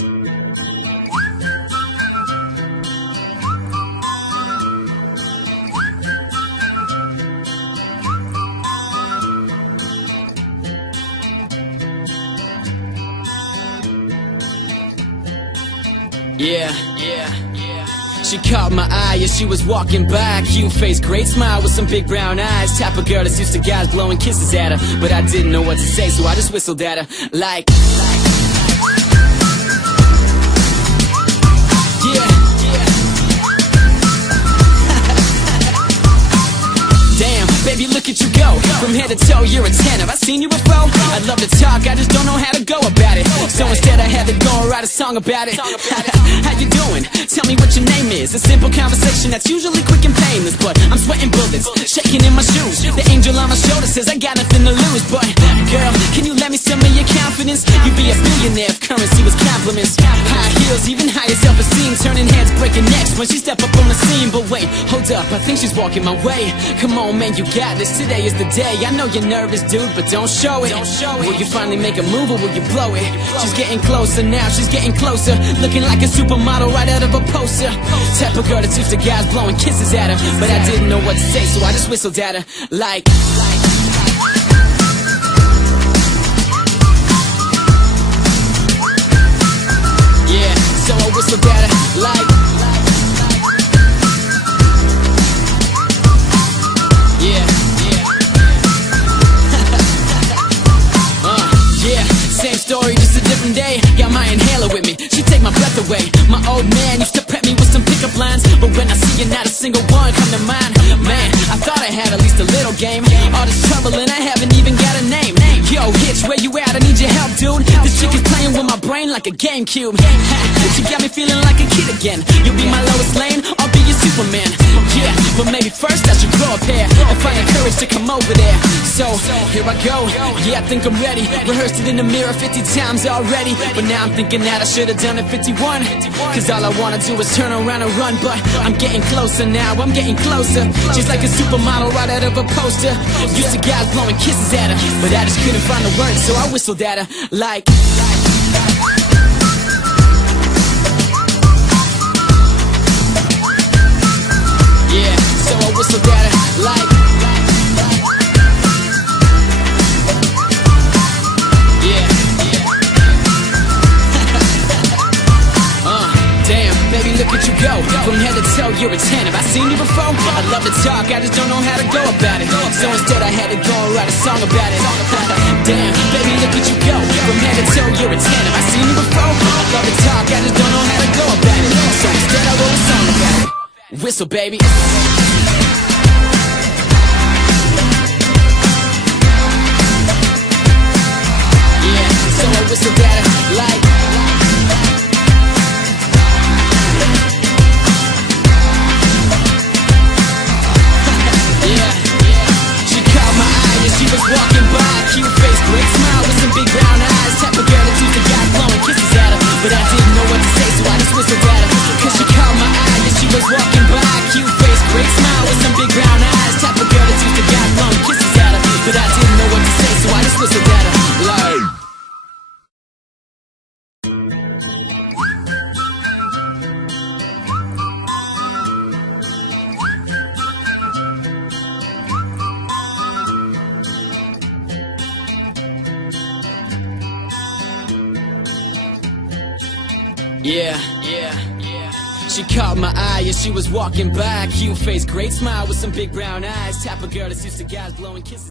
Yeah. She caught my eye as she was walking by. Cute face, great smile with some big brown eyes. Type of girl that's used to guys blowing kisses at her, but I didn't know what to say, so I just whistled at her like yeah. Damn, baby, look at you go. From head to toe, you're a 10. Have I seen you before? I'd love to talk, I just don't know how to go about it. So instead I had to go and write a song about it. How you doing? Tell me what your name is. A simple conversation that's usually quick and painless, but I'm sweating bullets, shaking in my shoes. The angel on my shoulder says I got nothing to lose, but girl, can you let me some of your confidence? You'd be a billionaire if currency was compliments. High heels, even higher self-esteem, turning heads, breaking necks when she step up on the scene. But wait, hold up, I think she's walking my way. Come on, man, you got this. Today is the day. I know you're nervous, dude, but don't show it. Will you finally make a move or will you blow it? She's getting closer now, she's getting closer, looking like a supermodel right out of a poster. Type of girl that's used to guys blowing kisses at her, but I didn't know what to say, so I just whistled at her like yeah, so I whistled at her like same story, just a different day. Got my inhaler with me, she take my breath away. My old man used to prep me with some pickup lines, but when I see you, not a single one come to mind. Man, I thought I had at least a little game. All this trouble and I haven't even got a name. Yo, Hitch, where you at? I need your help, dude. This chick is playing with my brain like a GameCube. She got me feeling like a kid again. You'll be my Lois Lane, I'll be your Superman. Yeah, but maybe first I should grow a pair and find the courage to come over there. So, here I go, yeah, I think I'm ready. Rehearsed it in the mirror 50 times already, but now I'm thinking that I should've done it 51. Cause all I wanna do is turn around and run, but I'm getting closer now, I'm getting closer. She's like a supermodel right out of a poster. Used to guys blowing kisses at her, but I just couldn't find the words, so I whistled at her like yeah, so I whistled at her like look at you go, from head to toe, you're a 10. Have I seen you before? I'd love to talk, I just don't know how to go about it. So instead I had to go and write a song about it. Damn, baby, look at you go, from head to toe, you're a 10. Have I seen you before? I'd love to talk, I just don't know how to go about it. So instead I wrote a song about it. Whistle, baby. Yeah, so I whistled at her like she was walking by, cute face, great smile with some big brown eyes. Type of girl that used to guys blowing kisses at her, but I didn't know what to say, so I just whistled at her. Cause she caught my eye as she was walking by, cute face, great smile with some big brown eyes. Type of girl that used to guys blowing kisses at her, but I didn't know what to say, so I just whistled at her like yeah. She caught my eye as she was walking by. Cute face, great smile with some big brown eyes. Type of girl that's used to guys blowing kisses.